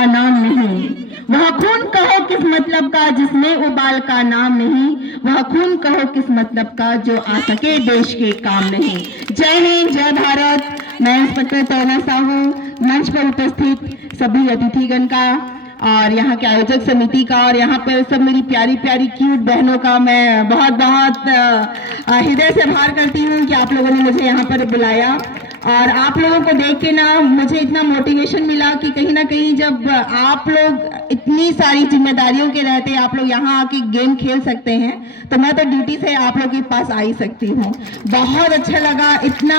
का नाम नहीं, वह खून कहो किस मतलब का जिसमें उबाल का नाम नहीं, वह खून कहो किस मतलब का जो आ सके देश के काम नहीं। जय हिंद, जय भारत। मैं इंस्पेक्टर तोना साहू, मंच पर उपस्थित सभी अतिथिगण का और यहाँ के आयोजक समिति का और यहाँ पर सब मेरी प्यारी प्यारी क्यूट बहनों का मैं बहुत बहुत हृदय से आभार करती हूँ कि आप लोगों ने मुझे यहाँ पर बुलाया। और आप लोगों को देख के ना मुझे इतना मोटिवेशन मिला कि कहीं ना कहीं जब आप लोग इतनी सारी जिम्मेदारियों के रहते आप लोग यहाँ आके गेम खेल सकते हैं, तो मैं तो ड्यूटी से आप लोगों के पास आ ही सकती हूँ। बहुत अच्छा लगा। इतना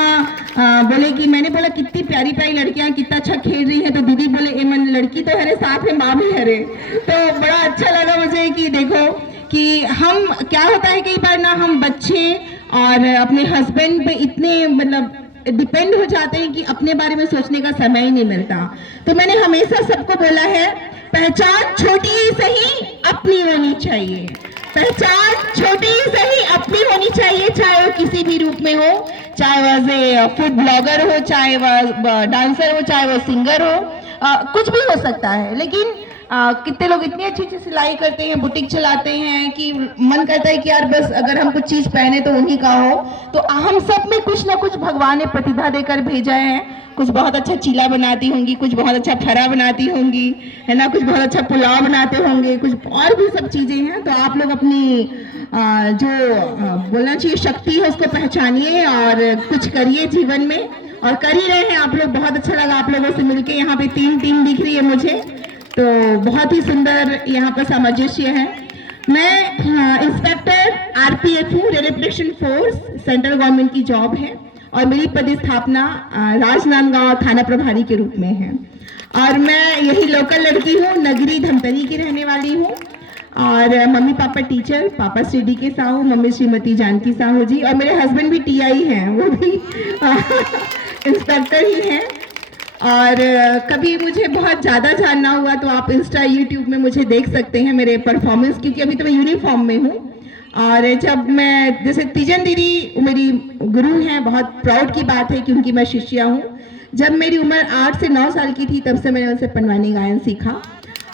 बोले कि मैंने बोला कितनी प्यारी प्यारी लड़कियां कितना अच्छा खेल रही है, तो दीदी बोले ए मन लड़की तो है रे, साथ में माँ भी है रे। तो बड़ा अच्छा लगा मुझे कि देखो कि हम क्या होता है कई बार ना हम बच्चे और अपने हस्बैंड पे इतने मतलब डिपेंड हो जाते हैं कि अपने बारे में सोचने का समय ही नहीं मिलता। तो मैंने हमेशा सबको बोला है पहचान छोटी ही सही अपनी होनी चाहिए, पहचान छोटी ही सही अपनी होनी चाहिए, चाहे वो किसी भी रूप में हो, चाहे वह फूड ब्लॉगर हो, चाहे वह डांसर हो, चाहे वह सिंगर हो, कुछ भी हो सकता है। लेकिन कितने लोग इतनी अच्छी अच्छी सिलाई करते हैं, बुटीक चलाते हैं कि मन करता है कि यार बस अगर हम कुछ चीज पहने तो उन्हीं का हो। तो हम सब में कुछ ना कुछ भगवान ने प्रतिभा देकर भेजा है। कुछ बहुत अच्छा चीला बनाती होंगी, कुछ बहुत अच्छा फरा बनाती होंगी, है ना, कुछ बहुत अच्छा पुलाव बनाते होंगे, कुछ और भी सब चीजें हैं। तो आप लोग अपनी जो बोलना चाहिए शक्ति है उसको पहचानिए और कुछ करिए जीवन में, और कर ही रहे हैं आप लोग। बहुत अच्छा लगा आप लोगों से मिलके। यहाँ पे 3 टीम दिख रही है मुझे, तो बहुत ही सुंदर यहाँ पर सामंजस्य है। मैं इंस्पेक्टर आरपीएफ हूँ, railway protection force, central government की जॉब है और मेरी पदस्थापना राजनांदगांव थाना प्रभारी के रूप में है। और मैं यही लोकल लड़की हूँ, नगरी धमतरी की रहने वाली हूँ। और मम्मी पापा टीचर, पापा श्री डी के साहू, मम्मी श्रीमती जानकी साहू जी, और मेरे हस्बैंड भी टीआई हैं, वो भी इंस्पेक्टर ही हैं। और कभी मुझे बहुत ज़्यादा जानना हुआ तो आप इंस्टा यूट्यूब में मुझे देख सकते हैं मेरे परफॉर्मेंस, क्योंकि अभी तो मैं यूनिफॉर्म में हूँ। और जब मैं जैसे तीजन दीदी मेरी गुरु हैं, बहुत प्राउड की बात है कि उनकी मैं शिष्या हूँ। जब मेरी उम्र 8 से 9 साल की थी तब से मैंने उनसे पंडवानी गायन सीखा।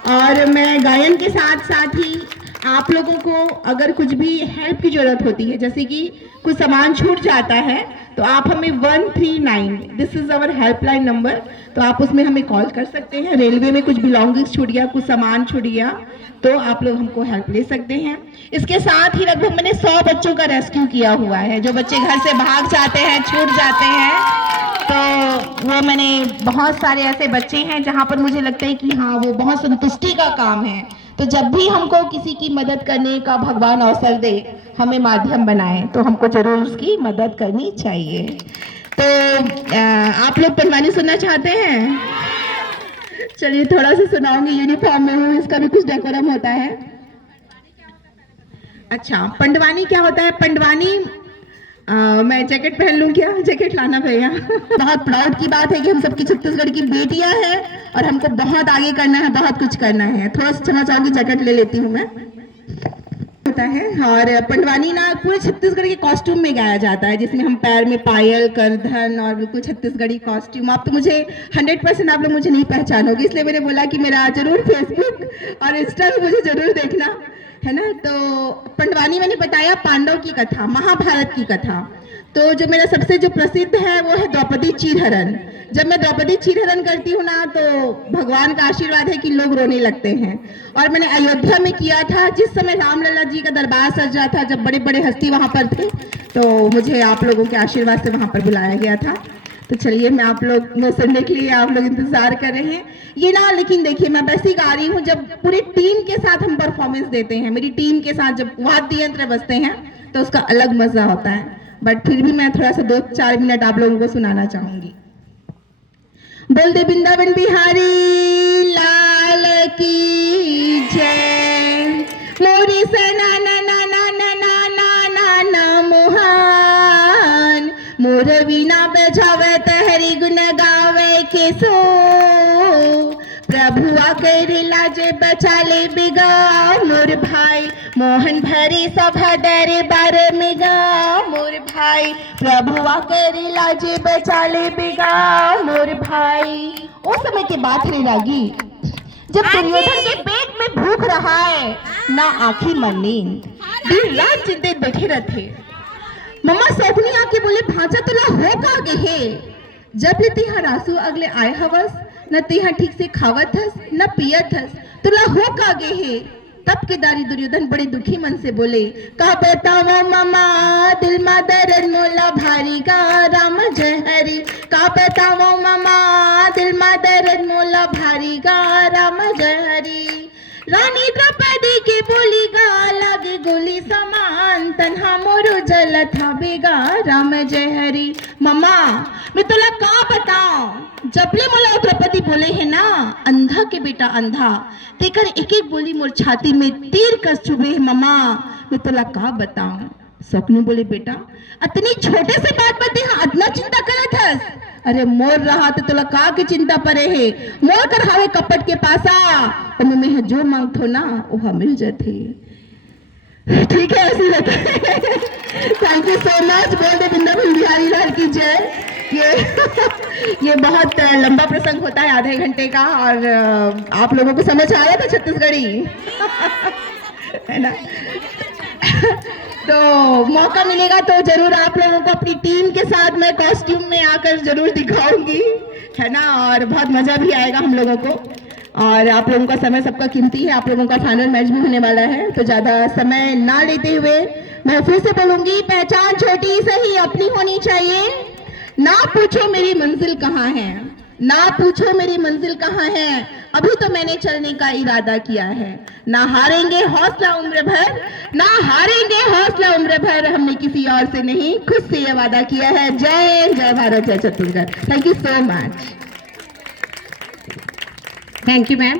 और मैं गायन के साथ साथ ही आप लोगों को अगर कुछ भी हेल्प की ज़रूरत होती है, जैसे कि कुछ सामान छूट जाता है, तो आप हमें 139 this is our helpline number, तो आप उसमें हमें कॉल कर सकते हैं। रेलवे में कुछ बिलोंगिंग्स छूट गया, कुछ सामान छूट गया, तो आप लोग हमको हेल्प ले सकते हैं। इसके साथ ही लगभग मैंने 100 बच्चों का रेस्क्यू किया हुआ है, जो बच्चे घर से भाग जाते हैं, छूट जाते हैं। तो वो मैंने बहुत सारे ऐसे बच्चे हैं जहाँ पर मुझे लगता है कि हाँ वो बहुत संतुष्टि का काम है। तो जब भी हमको किसी की मदद करने का भगवान अवसर दे, हमें माध्यम बनाए, तो हमको जरूर उसकी मदद करनी चाहिए। तो आप लोग पंडवानी सुनना चाहते हैं? चलिए थोड़ा सा सुनाऊंगी। यूनिफॉर्म में हूँ, इसका भी कुछ डेकोरम होता है। अच्छा, पंडवानी क्या होता है? पंडवानी मैं जैकेट पहन लूं क्या? जैकेट लाना भैया। बहुत प्राउड की बात है कि हम सबकी छत्तीसगढ़ की बेटियां हैं और हमको बहुत आगे करना है, बहुत कुछ करना है। थोड़ा सा क्षमा चाहूंगी, जैकेट ले लेती हूँ मैं। होता है। और पंडवानी ना पूरे छत्तीसगढ़ के कॉस्ट्यूम में गाया जाता है, जिसमें हम पैर में पायल, करधन और बिल्कुल छत्तीसगढ़ी कॉस्ट्यूम। आप तो मुझे 100% आप लोग मुझे नहीं पहचानोगे, इसलिए मैंने बोला कि मेरा जरूर फेसबुक और इंस्टा पे मुझे जरूर देखना, है ना। तो पंडवानी मैंने बताया पांडव की कथा, महाभारत की कथा। तो जो मेरा सबसे जो प्रसिद्ध है वो है द्रौपदी चीरहरण। जब मैं द्रौपदी चीरहरण करती हूँ ना, तो भगवान का आशीर्वाद है कि लोग रोने लगते हैं। और मैंने अयोध्या में किया था, जिस समय रामलला जी का दरबार सजा था, जब बड़े बड़े हस्ती वहाँ पर थे, तो मुझे आप लोगों के आशीर्वाद से वहाँ पर बुलाया गया था। तो चलिए, मैं आप लोग में सुनने के लिए आप लोग इंतजार कर रहे हैं ये ना। लेकिन देखिए, मैं वैसी गा रही हूँ जब पूरी टीम के साथ हम परफॉर्मेंस देते हैं, मेरी टीम के साथ जब वाद्य यंत्र बजते हैं तो उसका अलग मजा होता है। बट फिर भी मैं थोड़ा सा 2-4 मिनट आप लोगों को सुनाना चाहूंगी। बोल दे वृंदावन बिहारी लाल की जय, मोरी सना ना ना ना ना ना ना ना ना मोहन, मोर वीणा बजावे तहरी गुण गावे के सो, प्रभुआ के लाजे बचा ले बिगा, मोर भाई मोहन भरी सभा दरबार में गा, मोर भाई प्रभुआ के लाजे बचा ले बिगा, मोर भाई। उस समय की बात रे लागी जब दुर्योधन के पेट में भूख रहा है, ना आंखी मन नींद, दिन रात चिंतित बैठे रहते। मम्मा सौतनी आके बोले, भांजा तुला हो का गे हे, जब ले तिहा रासू अगले आए हवस, न तिहा ठीक से खावत हस न पियत हस, तुला हो का गे हे। तब केदारी दुर्योधन बड़े दुखी मन से बोले, का बताओ ममा दिल मा दर्द मोला भारी गा राम जय हरि, का बताओ ममा दिल मा दर्द मोला भारी गा राम जय हरि। रानी द्रौपदी के बोली गा लागे गोली समान, तन्हा मोरो जल था बेगा राम जय हरि। मम्मा मैं तुला का बताऊं, जबले मोला द्रौपदी बोले है ना, अंधा के बेटा अंधा, तेकर एक एक बोली मोर छाती में तीर कस चुभे है। मम्मा मैं तुला का बताऊं। सपनू बोले, बेटा इतनी छोटे से बात पर तेहा इतना चिंता करत हस, अरे मोर रहा तो तुला का की चिंता परे है, मोर कर हावे कपट के पासा, और मैं जो मांगथो ना वह मिल जाते। ठीक है, ऐसी रहता है। Thank you so much. बोल दे वृंदावन बिहारी लाल की जय। ये बहुत लंबा प्रसंग होता है, आधे घंटे का, और आप लोगों को समझ आया था छत्तीसगढ़ी है ना। तो मौका मिलेगा तो जरूर आप लोगों को अपनी टीम के साथ मैं कॉस्ट्यूम में आकर जरूर दिखाऊंगी, है ना, और बहुत मजा भी आएगा हम लोगों को। और आप लोगों का समय सबका कीमती है, आप लोगों का फाइनल मैच भी होने वाला है, तो ज्यादा समय ना लेते हुए मैं फिर से बोलूंगी, पहचान छोटी सही अपनी होनी चाहिए। ना पूछो मेरी मंजिल कहाँ है, ना पूछो मेरी मंजिल कहाँ है, अभी तो मैंने चलने का इरादा किया है। ना हारेंगे हौसला उम्र भर, ना हारेंगे हौसला उम्र भर, हमने किसी और से नहीं खुद से ये वादा किया है। जय जय भारत, जय Chhattisgarh. Thank you so much. Thank you ma'am.